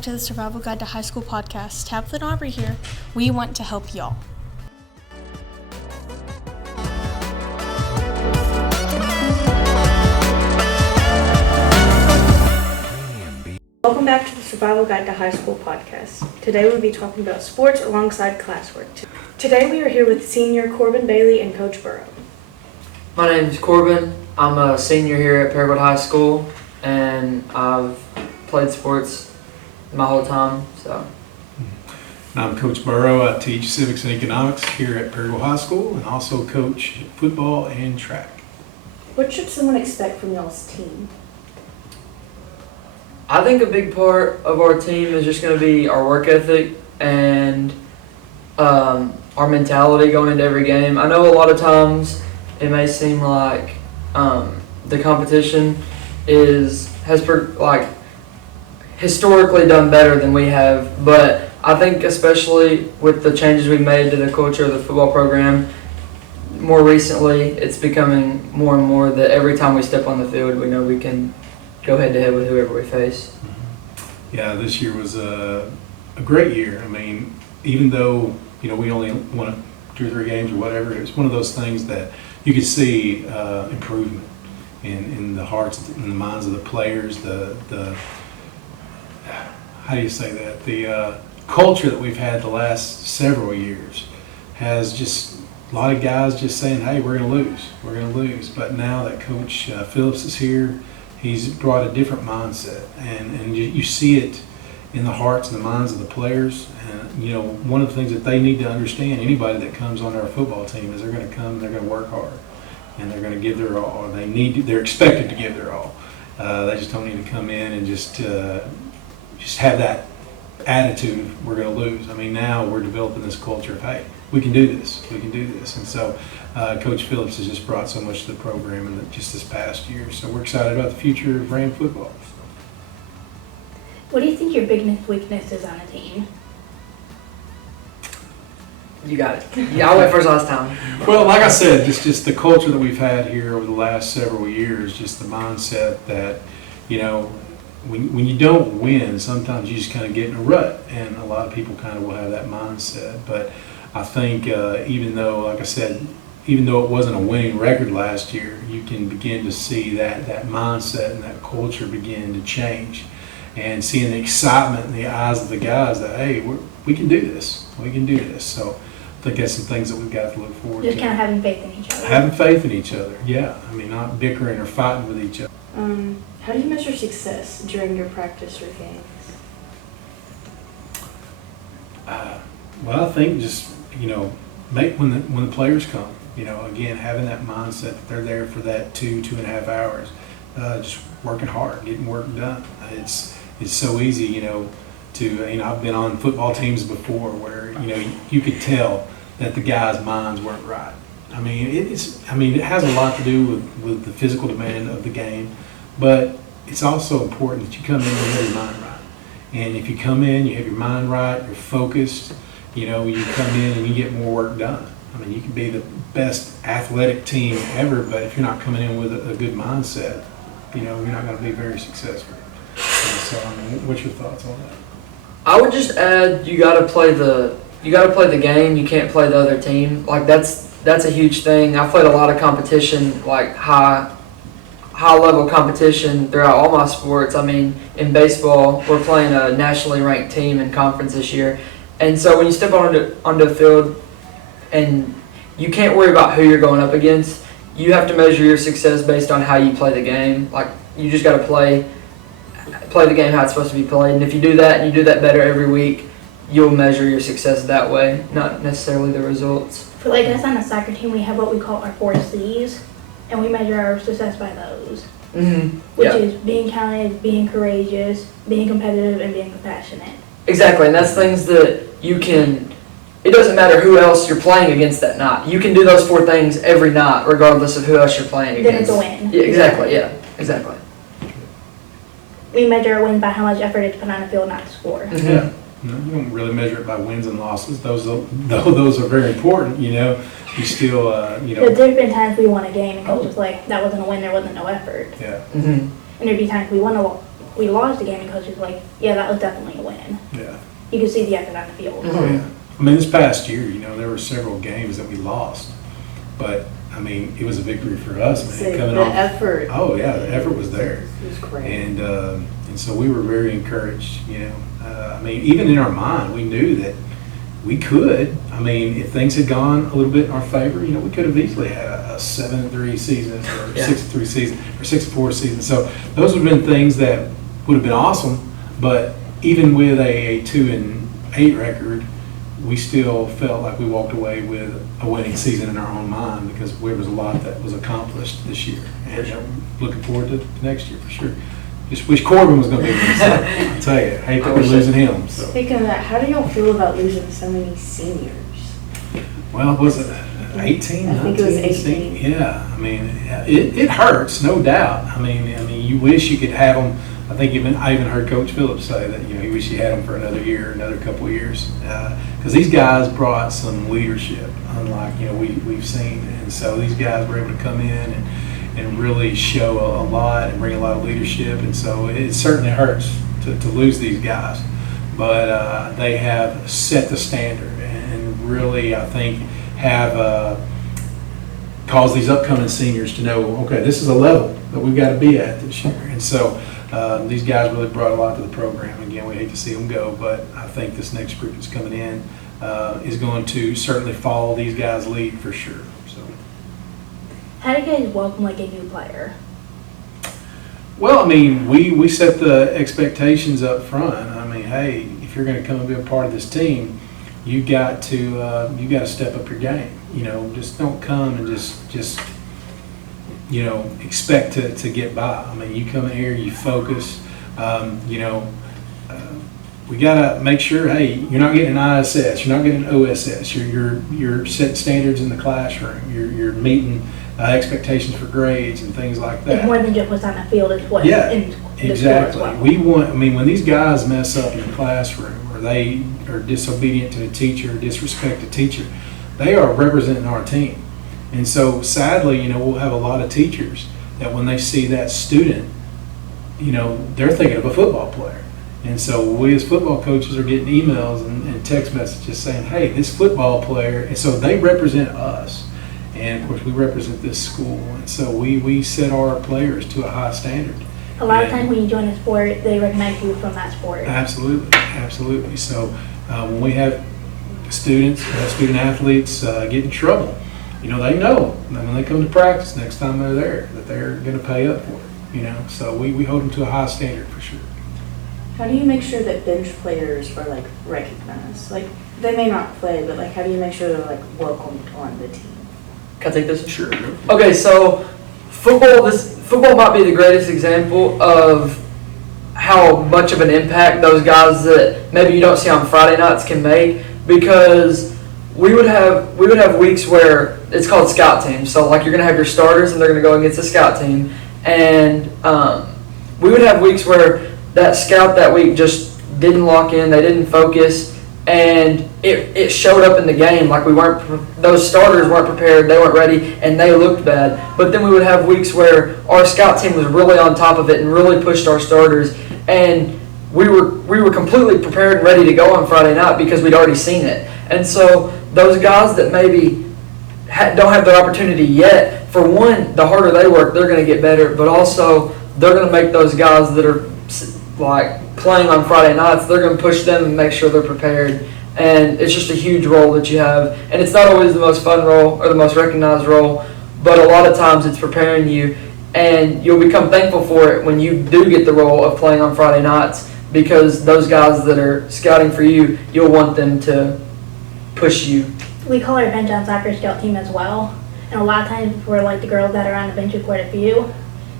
back to the Survival Guide to High School podcast. Tabitha and Aubrey here. We want to help y'all. Welcome back to the Survival Guide to High School podcast. Today we'll be talking about sports alongside classwork. Today we are here with senior Corbin Bailey and Coach Burrow. My name is Corbin. I'm a senior here at Paragould High School, and I've played sports my whole time. And I'm Coach Burrow. I teach civics and economics here at Paragould High School and also coach football and track. What should someone expect from y'all's team? I think a big part of our team is just going to be our work ethic and our mentality going into every game. I know a lot of times it may seem like the competition has historically done better than we have, but I think especially with the changes we've made to the culture of the football program, more recently it's becoming more and more that every time we step on the field, we know we can go head to head with whoever we face. Yeah, this year was a great year. I mean, even though we only won 2 or 3 games or whatever, it was one of those things that you could see improvement in the hearts and the minds of the players. The how do you say that? The culture that we've had the last several years has just a lot of guys just saying, "Hey, we're going to lose." But now that Coach Phillips is here, he's brought a different mindset, and you see it in the hearts and the minds of the players. And one of the things that they need to understand, anybody that comes on our football team, is they're going to come and they're going to work hard, and they're going to give their all. They're expected to give their all. They just don't need to come in and just have that attitude of, we're going to lose. I mean, now we're developing this culture of, hey, we can do this. And so Coach Phillips has just brought so much to the program in just this past year. So we're excited about the future of Ram football. What do you think your biggest weakness is on a team? You got it. Yeah, I went first last time. Well, like I said, just the culture that we've had here over the last several years, just the mindset that, when you don't win, sometimes you just kind of get in a rut, and a lot of people kind of will have that mindset. But I think even though, like I said, even though it wasn't a winning record last year, you can begin to see that mindset and that culture begin to change, and seeing the excitement in the eyes of the guys that, hey, we can do this. So I think that's some things that we've got to look forward to. Just kind of having faith in each other. Having faith in each other, yeah. I mean, not bickering or fighting with each other. How do you measure success during your practice or games? Well, I think just, when the players come, again, having that mindset that they're there for that 2.5 hours, just working hard, getting work done. It's so easy, I've been on football teams before where, you could tell that the guys' minds weren't right. I mean, it has a lot to do with the physical demand of the game, but it's also important that you come in and have your mind right. And if you come in, you have your mind right, you're focused, you come in and you get more work done. I mean, you can be the best athletic team ever, but if you're not coming in with a good mindset, you're not going to be very successful. And so, what's your thoughts on that? I would just add, you got to play the game. You can't play the other team. Like that's a huge thing. I've played a lot of competition, like high level competition throughout all my sports. I mean, in baseball, we're playing a nationally ranked team in conference this year. And so when you step onto the field and you can't worry about who you're going up against, you have to measure your success based on how you play the game. Like, you just got to play the game how it's supposed to be played. And if you do that and you do that better every week, you'll measure your success that way, not necessarily the results. For us on the soccer team, we have what we call our 4 C's, and we measure our success by those. Mm-hmm. Which is being counted, being courageous, being competitive, and being compassionate. Exactly, and that's things that you can, it doesn't matter who else you're playing against that night. You can do those 4 things every night, regardless of who else you're playing against. Then it's a win. Yeah, exactly, yeah, exactly. We measure a win by how much effort it's put on the field, not the score. Mm-hmm. Yeah. You don't really measure it by wins and losses. Those are very important, You still, But there's been times we won a game and coach was like, that wasn't a win, there wasn't no effort. Yeah. Mm-hmm. And there'd be times we won we lost the game, and coach was like, yeah, that was definitely a win. Yeah. You could see the effort on the field. Oh, yeah. I mean, this past year, there were several games that we lost, but I mean, it was a victory for us, man. Coming the off. effort. Oh yeah, the effort was there, It was great. and so we were very encouraged. I mean, even in our mind, we knew that we could. I mean, if things had gone a little bit in our favor, we could have easily had a 7-3 season or 6-3 season or 6-4 season. So those would have been things that would have been awesome. But even with a 2-8 record, we still felt like we walked away with a winning season in our own mind because there was a lot that was accomplished this year. And I'm looking forward to next year for sure. Just wish Corbin was going to be with us. I'll tell you, I hate that we're losing him. So. Speaking of that, how do y'all feel about losing so many seniors? Well, was it 18, I think it was 19? Yeah, I mean, it hurts, no doubt. I mean, you wish you could have them. I think I even heard Coach Phillips say that he wish he had them for another year, another couple of years, because these guys brought some leadership, unlike we've seen, and so these guys were able to come in and really show a lot and bring a lot of leadership, and so it certainly hurts to lose these guys, but they have set the standard and really I think have caused these upcoming seniors to know, okay, this is a level that we've got to be at this year, and so. These guys really brought a lot to the program. Again, we hate to see them go, but I think this next group that's coming in is going to certainly follow these guys' lead for sure. So, How do you guys welcome like a new player? well, I mean, we set the expectations up front. I mean, hey, if you're going to come and be a part of this team, you got to step up your game. Just don't come and just expect to get by. I mean, you come in here, you focus. We gotta make sure. Hey, you're not getting an ISS, you're not getting an OSS. You're setting standards in the classroom. You're meeting expectations for grades and things like that. It's more than just what's on the field. It's what's in the exactly. school as well. We want. I mean, when these guys mess up in the classroom, or they are disobedient to a teacher, or disrespect a teacher, they are representing our team. And so, sadly, we'll have a lot of teachers that when they see that student, they're thinking of a football player. And so we as football coaches are getting emails and text messages saying, hey, this football player, and so they represent us. And, of course, we represent this school. And so we set our players to a high standard. A lot of times when you join a sport, they recognize you from that sport. Absolutely, absolutely. So when we have student athletes get in trouble, they know that when they come to practice next time they're there, that they're going to pay up for it. So we hold them to a high standard for sure. How do you make sure that bench players are recognized? They may not play, but how do you make sure they're welcomed on the team? Can I take this? Sure. Okay, so football might be the greatest example of how much of an impact those guys that maybe you don't see on Friday nights can make, because we would have weeks where it's called scout teams. So you're gonna have your starters and they're gonna go against a scout team, and we would have weeks where that scout that week just didn't lock in, they didn't focus, and it showed up in the game. Those starters weren't prepared, they weren't ready, and they looked bad. But then we would have weeks where our scout team was really on top of it and really pushed our starters, and we were completely prepared and ready to go on Friday night because we'd already seen it. And so those guys that maybe don't have their opportunity yet, for one, the harder they work, they're going to get better, but also they're going to make those guys that are playing on Friday nights, they're going to push them and make sure they're prepared. And it's just a huge role that you have. And it's not always the most fun role or the most recognized role, but a lot of times it's preparing you, and you'll become thankful for it when you do get the role of playing on Friday nights, because those guys that are scouting for you, you'll want them to push you. We call our bench on soccer scout team as well. And a lot of times we're the girls that are on the bench with quite a few.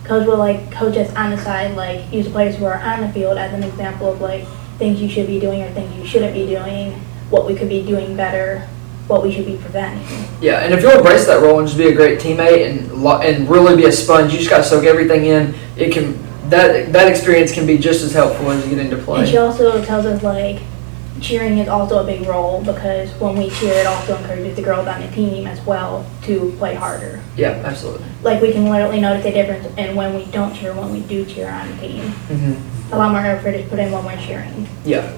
Coach will coach us on the side, use the players who are on the field as an example of things you should be doing or things you shouldn't be doing, what we could be doing better, what we should be preventing. Yeah, and if you'll embrace that role and just be a great teammate and really be a sponge, you just got to soak everything in. That experience can be just as helpful as you get into play. And she also tells us cheering is also a big role because when we cheer, it also encourages the girls on the team as well to play harder. Yeah, absolutely. Like we can literally notice the difference in when we don't cheer, when we do cheer on the team. Mm-hmm. A lot more effort is put in when we're cheering. Yeah.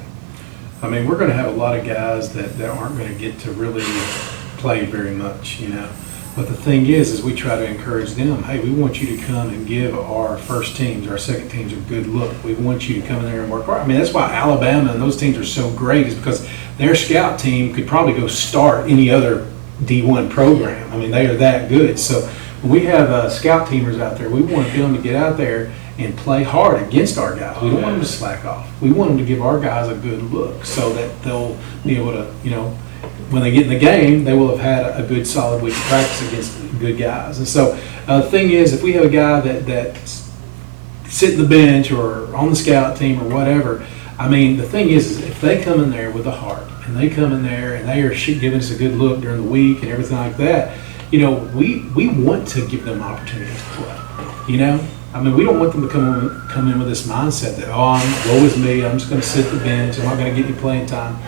I mean, we're going to have a lot of guys that aren't going to get to really play very much, you know. But the thing is we try to encourage them, hey, we want you to come and give our first teams, our second teams a good look. We want you to come in there and work hard. I mean, that's why Alabama and those teams are so great, is because their scout team could probably go start any other D1 program. I mean, they are that good. So when we have scout teamers out there, we want them to get out there and play hard against our guys. We don't want them to slack off. We want them to give our guys a good look so that they'll be able to, you know, when they get in the game, they will have had a good solid week of practice against good guys. And so the thing is, if we have a guy that's sitting the bench or on the scout team or whatever, I mean, the thing is if they come in there with a heart and they come in there and they are giving us a good look during the week and everything like that, you know, we want to give them opportunities to play, you know? I mean, we don't want them to come in with this mindset that, oh, woe is me, I'm just going to sit the bench, I'm not going to get any playing time.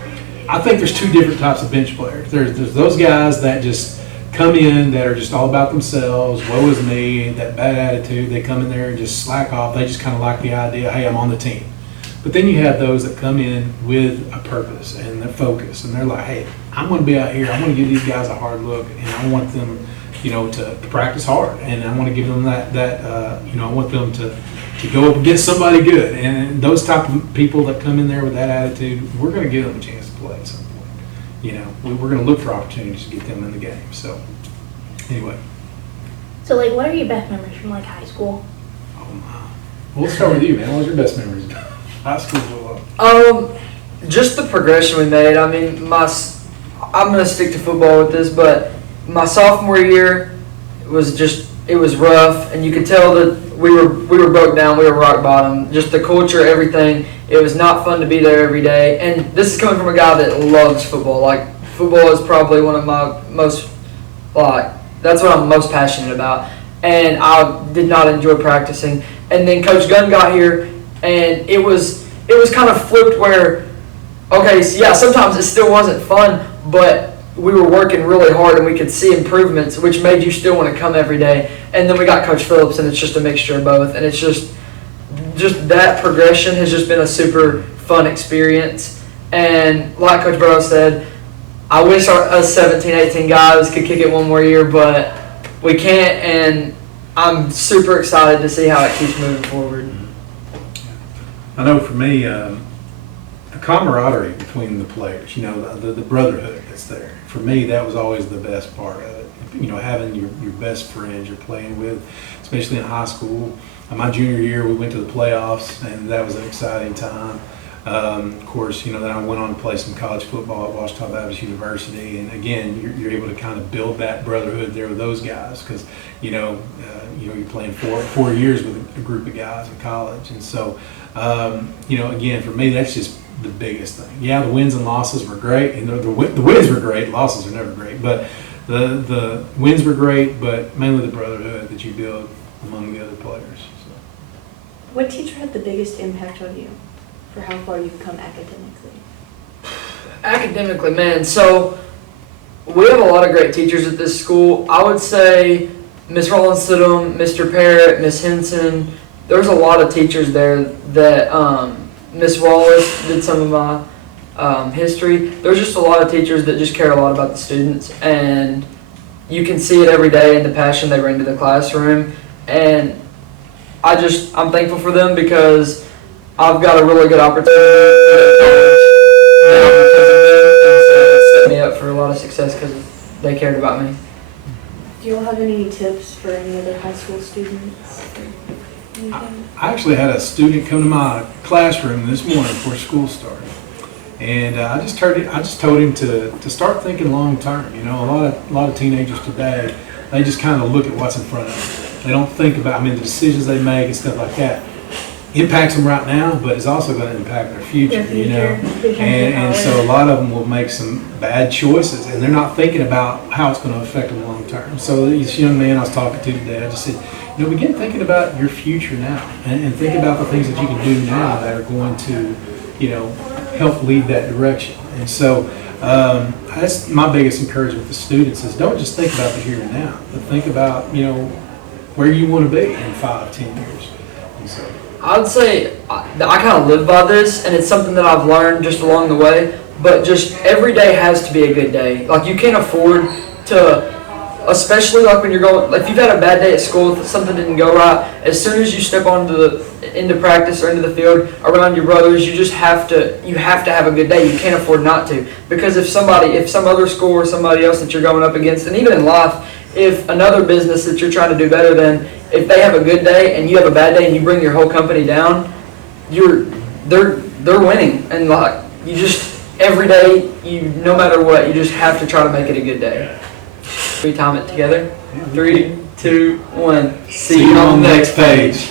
I think there's two different types of bench players. There's those guys that just come in that are just all about themselves, woe is me, that bad attitude. They come in there and just slack off. They just kind of like the idea, hey, I'm on the team. But then you have those that come in with a purpose and they're focused, and they're like, hey, I'm going to be out here. I'm going to give these guys a hard look, and I want them, you know, to practice hard, and I want to give them that you know, I want them to go up against somebody good. And those type of people that come in there with that attitude, we're going to give them a chance to play at some point. You know, we're going to look for opportunities to get them in the game. So, anyway. So, like, what are your best memories from, like, high school? Oh, my. Well, let's start with you, man. What was your best memories? High school. Just the progression we made. I mean, I'm going to stick to football with this, but my sophomore year was just, it was rough, and you could tell that we were broke down, we were rock bottom. Just the culture, everything. It was not fun to be there every day. And this is coming from a guy that loves football. Like, football is probably one of my most, like, that's what I'm most passionate about. And I did not enjoy practicing. And then Coach Gunn got here, and it was kind of flipped where, okay, so yeah, sometimes it still wasn't fun, but we were working really hard and we could see improvements, which made you still want to come every day. And then we got Coach Phillips, and it's just a mixture of both. And it's just that progression has just been a super fun experience. And like Coach Burrows said, I wish us 17, 18 guys could kick it one more year, but we can't. And I'm super excited to see how it keeps moving forward. I know for me, the camaraderie between the players, you know, the brotherhood that's there. For me, that was always the best part of it. You know, having your best friends you're playing with, especially in high school. My junior year, we went to the playoffs, and that was an exciting time. Of course, you know, then I went on to play some college football at Washington Baptist University, and again, you're able to kind of build that brotherhood there with those guys because, you're playing four years with a group of guys in college, and so, again, for me, that's just the biggest thing. Yeah, the wins and losses were great, and the wins were great. Losses are never great, but the wins were great, but mainly the brotherhood that you build among the other players. So. What teacher had the biggest impact on you for how far you've come academically? Academically, man, so we have a lot of great teachers at this school. I would say Miss Rollins Stidham, Mr. Parrott, Miss Henson. There's a lot of teachers there that Miss Wallace did some of my history. There's just a lot of teachers that just care a lot about the students, and you can see it every day in the passion they bring to the classroom. And I'm thankful for them because I've got a really good opportunity at college now because of them, and so it set me up for a lot of success because they cared about me. Do you all have any tips for any other high school students? I actually had a student come to my classroom this morning before school started, and I just told him to start thinking long term. You know, a lot of teenagers today, they just kind of look at what's in front of them. They don't think about, the decisions they make and stuff like that impacts them right now, but it's also going to impact their future. You know, and so a lot of them will make some bad choices, and they're not thinking about how it's going to affect them long term. So this young man I was talking to today, I just said, begin thinking about your future now, and think about the things that you can do now that are going to, help lead that direction. And so that's my biggest encouragement to students is don't just think about the here and now, but think about, where you want to be in 5-10 years. And so, I'd say I kind of live by this, and it's something that I've learned just along the way. But just every day has to be a good day. Like you can't afford to, especially like when you're going. Like if you've had a bad day at school, if something didn't go right, as soon as you step into practice or into the field around your brothers, you have to have a good day. You can't afford not to, because if some other school or somebody else that you're going up against, and even in life, if another business that you're trying to do better than, if they have a good day and you have a bad day and you bring your whole company down, they're winning. And like you just every day, no matter what, you just have to try to make it a good day. We time it together. 3, 2, 1. See you on the next page.